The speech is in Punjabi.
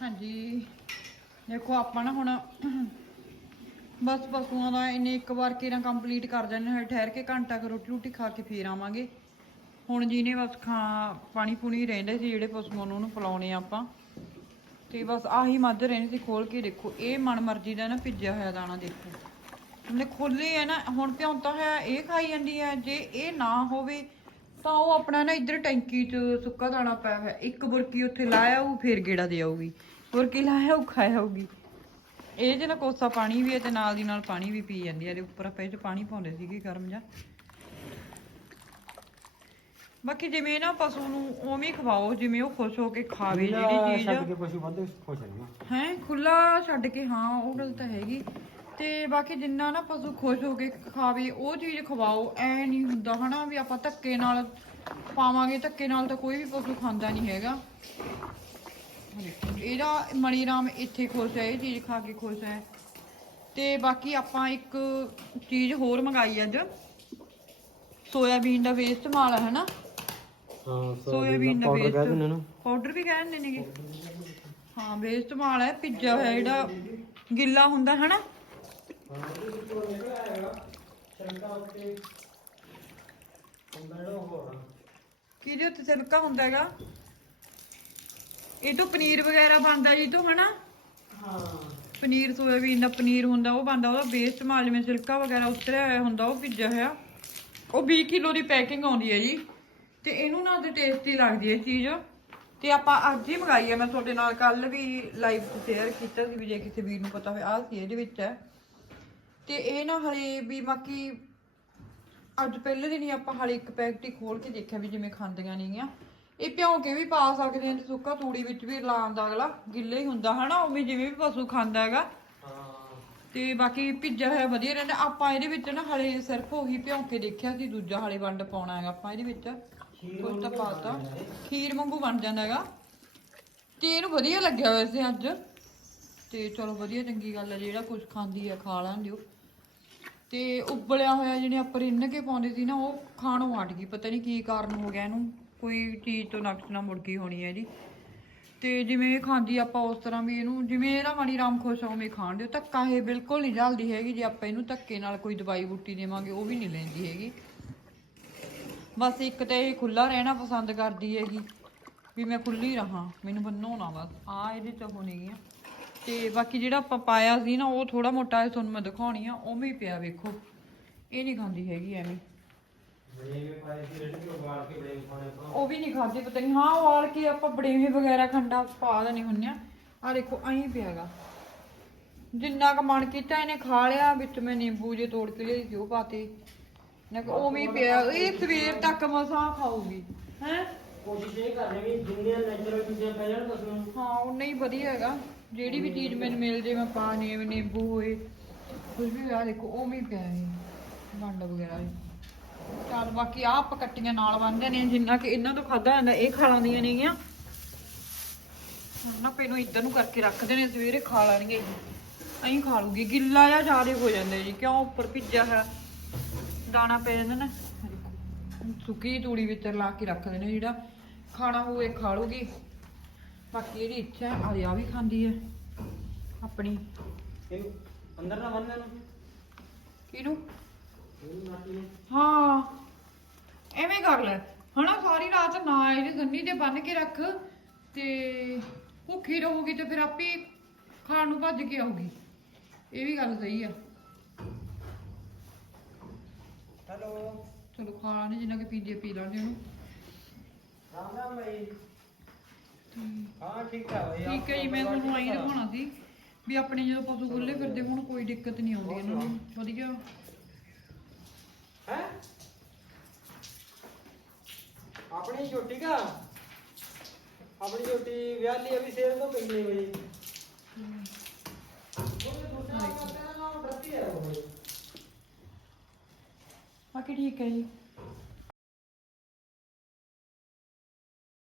ਹਾਂਜੀ। ਦੇਖੋ, ਆਪਾਂ ਨਾ ਹੁਣ ਬਸ ਪਸ਼ੂਆਂ ਦਾ ਇਹਨੇ ਇੱਕ ਵਾਰ ਕਿਰਾਂ ਕੰਪਲੀਟ ਕਰ ਜਾਂਦੇ ਹਾਂ ਠਹਿਰ ਕੇ ਘੰਟਾ ਕੁ ਰੋਟੀ ਰੋਟੀ ਖਾ ਕੇ ਫੇਰ ਆਵਾਂਗੇ। ਹੁਣ ਜਿਹਨੇ ਬਸ ਖਾ, ਪਾਣੀ ਪੂਣੀ ਰਹਿੰਦੇ ਸੀ, ਜਿਹੜੇ ਪਸ਼ੂਆਂ ਨੂੰ ਉਹਨੂੰ ਪਿਲਾਉਣੇ ਆ ਆਪਾਂ। ਤੇ ਬਸ ਆਹੀ ਮੱਝ ਰਹਿੰਦੀ ਸੀ ਖੋਲ ਕੇ ਦੇਖੋ, ਇਹ ਮਨ ਮਰਜ਼ੀ ਦਾ ਨਾ ਭਿੱਜਿਆ ਹੋਇਆ ਦਾਣਾ ਦੇਖੋ। ਉਹਨੇ ਖੋਲੇ ਹੈ ਨਾ, ਹੁਣ ਭਿਉਂਤਾ ਹੋਇਆ, ਇਹ ਖਾਈ ਜਾਂਦੀ ਹੈ ਜੇ ਇਹ ਨਾ ਹੋਵੇ ਤਾਂ ਉਹ ਆਪਣਾ ਨਾ ਇੱਧਰ ਟੈਂਕੀ 'ਚ ਸੁੱਕਾ ਦਾਣਾ ਪਿਆ ਹੋਇਆ। ਇੱਕ ਬੁਰਕੀ ਉੱਥੇ ਲਾਇਆ ਉਹ ਫੇਰ ਗੇੜਾ ਦੇ ਆਊਗੀ। ਬੁਰਕੀ ਲਾਇਆ ਉਹ ਖਾਇਆ ਆਊਗੀ ਇਹ ਜਿਹੜਾ ਕੋਸਾ ਪਾਣੀ ਵੀ ਹੈ ਤੇ ਨਾਲ ਦੀ ਨਾਲ ਪਾਣੀ ਵੀ ਪੀ ਜਾਂਦੀ ਹੈ। ਇਹਦੇ ਉੱਪਰ ਆਪਾਂ ਇਹ 'ਚ ਪਾਣੀ ਪਾਉਂਦੇ ਸੀਗੇ ਗਰਮ ਜਿਹਾ। ਬਾਕੀ ਜਿਵੇਂ ਨਾ ਪਸ਼ੂ ਨੂੰ ਉਵੇਂ ਹੀ ਖਵਾਓ ਜਿਵੇਂ ਉਹ ਖੁਸ਼ ਹੋ ਕੇ ਖਾਵੇ ਜਿਹੜੀ ਚੀਜ਼। ਛੱਡ ਕੇ ਪਸ਼ੂ ਵੱਧ ਖੁਸ਼ ਹੈ ਹੈ? ਖੁੱਲਾ ਛੱਡ ਕੇ ਹਾਂ ਉਹ ਗੱਲ ਤਾਂ ਹੈਗੀ। ਤੇ ਬਾਕੀ ਜਿੰਨਾ ਨਾ ਪਸ਼ੂ ਖੁਸ਼ ਹੋ ਕੇ ਖਾਵੇ ਉਹ ਚੀਜ਼ ਖਵਾਓ ਐ ਨਹੀਂ ਹੁੰਦਾ ਹਨਾ ਵੀ ਆਪਾਂ ਧੱਕੇ ਨਾਲ ਪਾਵਾਂਗੇ ਧੱਕੇ ਨਾਲ ਤਾਂ ਕੋਈ ਵੀ ਪਸ਼ੂ ਖਾਂਦਾ ਨਹੀਂ ਹੈਗਾ। ਇਹਦਾ ਮਣੀ ਰਾਮ ਇੱਥੇ ਖੁਸ਼ ਹੈ ਇਹ ਚੀਜ਼ ਖਾ ਕੇ ਖੁਸ਼ ਹੈ। ਤੇ ਬਾਕੀ ਆਪਾਂ ਇੱਕ ਚੀਜ਼ ਹੋਰ ਮੰਗਾਈ ਅੱਜ। ਸੋਇਆਬੀਨ ਦਾ ਵੇਸਟ ਮਾਲ ਹੈ ਹਨਾ? ਹਾਂ ਸੋਇਆਬੀਨ ਦਾ ਵੇਸਟ ਪਾਊਡਰ ਵੀ ਕਹਿੰਦੇ ਨੇਗੇ। ਹਾਂ ਵੇਸਟ ਮਾਲ ਹੈ ਭਿੱਜਿਆ ਹੋਇਆ ਜਿਹੜਾ ਗਿੱਲਾ ਹੁੰਦਾ ਹਨਾ? ਕਿਹਦੇ ਉੱਤੇ ਸਿਲਕਾ ਹੁੰਦਾ ਹੈਗਾ? ਇਹ ਤੋਂ ਪਨੀਰ ਵਗੈਰਾ ਬਣਦਾ ਜੀ ਤੋਂ, ਹਨਾ? ਹਾਂ ਪਨੀਰ, ਸੋਇਆਬੀਨ ਦਾ ਪਨੀਰ ਹੁੰਦਾ, ਉਹ ਬਣਦਾ, ਉਹਦਾ ਵੇਸਟ ਮਾਲ ਜਿਵੇਂ ਸਿਲਕਾ ਵਗੈਰਾ ਉਤਰਿਆ ਹੋਇਆ ਹੁੰਦਾ, ਉਹ ਭਿੱਜਿਆ ਹੋਇਆ। ਉਹ 20 ਕਿਲੋ ਦੀ ਪੈਕਿੰਗ ਆਉਂਦੀ ਹੈ ਜੀ। ਤੇ ਇਹਨੂੰ ਨਾ ਤੇ ਟੇਸਟੀ ਲੱਗਦੀ ਹੈ ਚੀਜ਼। ਤੇ ਆਪਾਂ ਅੱਜ ਹੀ ਮੰਗਾਈ ਹੈ, ਮੈਂ ਤੁਹਾਡੇ ਨਾਲ ਕੱਲ ਵੀ ਲਾਈਵ ਸ਼ੇਅਰ ਕੀਤਾ ਸੀ ਵੀ ਜੇ ਕਿਸੇ ਵੀਰ ਨੂੰ ਪਤਾ ਹੋਵੇ, ਆਹ ਸੀ ਇਹਦੇ ਵਿੱਚ ਹੈ। ਤੇ ਇਹ ਨਾ ਹਲੇ ਵੀ ਬਾਕੀ ਅੱਜ ਪਹਿਲੇ ਦਿਨ ਹੀ ਆਪਾਂ ਹਾਲੇ ਇੱਕ ਪੈਕਟ ਹੀ ਖੋਲ ਕੇ ਦੇਖਿਆ ਵੀ ਜਿਵੇਂ ਖਾਂਦੀਆਂ ਨੇਗੀਆਂ। ਇਹ ਭਿਉਂ ਕੇ ਵੀ ਪਾ ਸਕਦੇ ਆ ਤੇ ਸੁੱਕਾ ਤੂੜੀ ਵਿੱਚ ਵੀ ਲਾਉਂਦਾ ਅਗਲਾ ਗਿੱਲੇ ਹੀ ਹੁੰਦਾ ਹਨਾ? ਉਵੇਂ ਜਿਵੇਂ ਵੀ ਪਸ਼ੂ ਖਾਂਦਾ ਹੈਗਾ। ਹਾਂ। ਤੇ ਬਾਕੀ ਭਿੱਜਿਆ ਹੋਇਆ ਵਧੀਆ ਰਹਿੰਦਾ। ਆਪਾਂ ਇਹਦੇ ਵਿੱਚ ਨਾ ਹਲੇ ਸਿਰਫ ਉਹੀ ਭਿਉਂ ਕੇ ਦੇਖਿਆ ਸੀ ਦੂਜਾ ਹਲੇ ਵੰਡ ਪਾਉਣਾ ਹੈਗਾ ਆਪਾਂ ਇਹਦੇ ਵਿੱਚ। ਕੁਝ ਤਾਂ ਪਾਤਾ। ਖੀਰ ਵਾਂਗੂ ਬਣ ਜਾਂਦਾ ਹੈਗਾ। ਤੇ ਇਹਨੂੰ ਵਧੀਆ ਲੱਗਿਆ ਵੈਸੇ ਅੱਜ। ਤੇ ਚਲੋ ਵਧੀਆ ਚੰਗੀ ਗੱਲ ਹੈ ਜਿਹੜਾ ਕੁਝ ਖਾਂਦੀ ਹੈ ਖਾ ਲੈਣ ਦਿਓ। ਤੇ ਉਬਲਿਆ ਹੋਇਆ ਜਿਹੜੇ ਆਪਾਂ ਰਿੰਨ ਕੇ ਪਾਉਂਦੇ ਸੀ ਨਾ, ਉਹ ਖਾਣੋਂ ਹਟ ਗਈ। ਪਤਾ ਨਹੀਂ ਕੀ ਕਾਰਨ ਹੋ ਗਿਆ ਇਹਨੂੰ। ਕੋਈ ਚੀਜ਼ ਤੋਂ ਨਕਸ਼ ਨਾ ਮੁੜ ਗਈ ਹੋਣੀ ਹੈ ਜੀ ਤੇ ਜਿਵੇਂ ਇਹ ਖਾਂਦੀ ਆਪਾਂ ਉਸ ਤਰ੍ਹਾਂ ਵੀ ਇਹਨੂੰ, ਜਿਵੇਂ ਇਹਦਾ ਮਣੀ ਰਾਮ ਖੁਸ਼ ਹੋ ਖਾਣ ਦਿਓ। ਧੱਕਾ ਇਹ ਬਿਲਕੁਲ ਨਹੀਂ ਜਲਦੀ ਹੈਗੀ। ਜੇ ਆਪਾਂ ਇਹਨੂੰ ਧੱਕੇ ਨਾਲ ਕੋਈ ਦਵਾਈ ਬੂਟੀ ਦੇਵਾਂਗੇ, ਉਹ ਵੀ ਨਹੀਂ ਲੈਂਦੀ ਹੈਗੀ। ਬਸ ਇੱਕ ਤੇ ਇਹ ਖੁੱਲਾ ਰਹਿਣਾ ਪਸੰਦ ਕਰਦੀ ਹੈਗੀ, ਵੀ ਮੈਂ ਖੁੱਲੀ ਰਹਾ। ਮੈਨੂੰ ਬੰਨੋ ਨਾ ਬਸ। ਆ ਇਹਦੇ ਚ ਹੋਣੀ ਨਹੀਂ ਆ। ਤੇ ਬਾਕੀ ਜਿਹੜਾ ਆਪਾਂ ਪਾਇਆ ਸੀ ਨਾ ਉਹ ਥੋੜਾ ਮੋਟਾ ਹੈ ਤੁਹਾਨੂੰ ਮੈਂ ਦਿਖਾਉਣੀ ਆ ਉਵੇਂ ਹੀ ਪਿਆ ਵੇਖੋ। ਇਹ ਨਹੀਂ ਖਾਂਦੀ ਹੈਗੀ ਐਵੇਂ। ਉਹ ਵੀ ਨਹੀਂ ਖਾਂਦੇ ਪਤਾ ਨਹੀਂ ਹਾਂ ਉਬਾਲ ਕੇ ਆਪਾਂ ਬੜੇਵੇਂ ਵਗੈਰਾ ਖੰਡਾ ਪਾ ਦੇਣੇ ਹੁੰਨੇ ਆ। ਆ ਦੇਖੋ ਐਂ ਪਿਆਗਾ। ਜਿੰਨਾ ਕ ਮਨ ਕੀਤਾ ਇਹਨੇ ਖਾ ਲਿਆ ਵਿੱਚ ਮੈਂ ਨਿੰਬੂ ਜੇ ਤੋੜ ਕੇ ਲਈ ਸੀ ਉਹ ਪਾਤੇ। ਨਾ ਕਿ ਉਵੇਂ ਹੀ ਪਿਆ ਇਹ ਸਵੇਰ ਤੱਕ ਮਸਾਂ ਖਾਊਗੀ। ਹੈ? ਕੋਸ਼ਿਸ਼ ਇਹ ਕਰ ਰਹੇ ਵੀ ਜਿੰਨੀਆਂ ਨੈਚੁਰਲ ਚੀਜ਼ਾਂ ਪੈ ਜਾਣ ਹਾਂ ਉਨਾ ਹੀ ਵਧੀਆ ਹੈਗਾ। ਜਿਹੜੀ ਵੀ ਚੀਜ਼ ਮੈਨੂੰ ਮਿਲ ਜੇ, ਮੈਂ ਪਾ ਨੇ ਨਿੰਬੂ ਹੋਏ ਕੁਝ ਵੀ ਆ ਦੇਖੋ ਉਹ ਵੀ ਪਿਆ ਇਹ ਮੰਡ ਵਗੈਰਾ। ਵੀ ਚੱਲ ਬਾਕੀ ਆ ਆਪਾਂ ਨਾਲ ਬੰਨਦੇ ਨੇ, ਜਿੰਨਾ ਕਿ ਇਹਨਾਂ ਤੋਂ ਖਾਦਾ ਜਾਂਦਾ, ਇਹ ਖਾ ਲੈਂਦੀਆਂ ਨੇਗੀਆਂ। ਹੁਣ ਨਾ ਪਹਿਲਾਂ ਇੱਧਰ ਨੂੰ ਕਰਕੇ ਰੱਖਦੇ ਨੇ, ਸਵੇਰੇ ਖਾ ਲੈਣਗੇ। ਐਂ ਖਾ ਲੂਗੀ। ਗਿੱਲਾ ਜਾਂ ਜ਼ਿਆਦਾ ਹੋ ਜਾਂਦਾ ਜੀ, ਕਿਉਂ? ਉੱਪਰ ਭਿੱਜਿਆ ਹੈ ਦਾਣਾ ਪੈ ਜਾਂਦਾ ਨਾ। ਸੁੱਕੀ ਤੂੜੀ ਵਿੱਚ ਲਾ ਕੇ ਰੱਖਦੇ ਨੇ ਜਿਹੜਾ। ਖਾਣਾ ਹੋਵੇ, ਖਾ ਲੂਗੀ। ਬਾਕੀ ਇਹਦੀ ਇੱਛਾ ਹੈ ਆ ਵੀ ਖਾਂਦੀ ਹੈ ਆਪਣੀ। ਇਹ ਅੰਦਰ ਨਾ ਬੰਨਣ ਨੂੰ ਕਿਹਨੂੰ? ਇਹ ਮਾਟੀ ਨੂੰ ਹਾਂ ਐਵੇਂ ਕਰ ਲੈ। ਹਨਾ ਸਾਰੀ ਰਾਤ ਨਾ ਇਹਦੇ ਸੰਨੀ ਤੇ ਬੰਨ ਕੇ ਰੱਖ ਤੇ ਭੁੱਖੀ ਰਹੂਗੀ ਤੇ ਫਿਰ ਆਪੇ ਖਾਣ ਨੂੰ ਭੱਜ ਕੇ ਆਊਗੀ। ਇਹ ਵੀ ਗੱਲ ਸਹੀ ਆ। ਹੈਲੋ। ਚਲੋ ਖਾ ਲਾਣੇ ਜਿੰਨਾ ਕਿ ਪੀਂਦੇ ਪੀ ਲਾਣੇ ਉਹਨੂੰ। ਰਾਮ ਰਾਮ ਭਾਈ ਹਾਂ ਠੀਕ ਠੀਕ ਹੈ ਜੀ ਮੈਂ ਤੁਹਾਨੂੰ ਆਈ ਦਿਖਾਉਣਾ ਸੀ ਵੀ ਆਪਣੇ ਜਦੋਂ ਪਸ਼ੂ ਖੁੱਲੇ ਫਿਰਦੇ ਹੁਣ ਕੋਈ ਦਿੱਕਤ ਨਹੀਂ ਆਉਂਦੀ ਇਹਨਾਂ ਨੂੰ। ਵਧੀਆ। ਹੈ? ਆਪਣੀ ਛੋਟੀ ਕਾ? ਆਪਣੀ ਛੋਟੀ ਵਿਆਹ ਲਈ ਅਭੀ ਸੇਲ ਤੋਂ ਪਿਛਲੇ ਵਜੇ ਬਾਕੀ ਠੀਕ ਹੈ ਜੀ।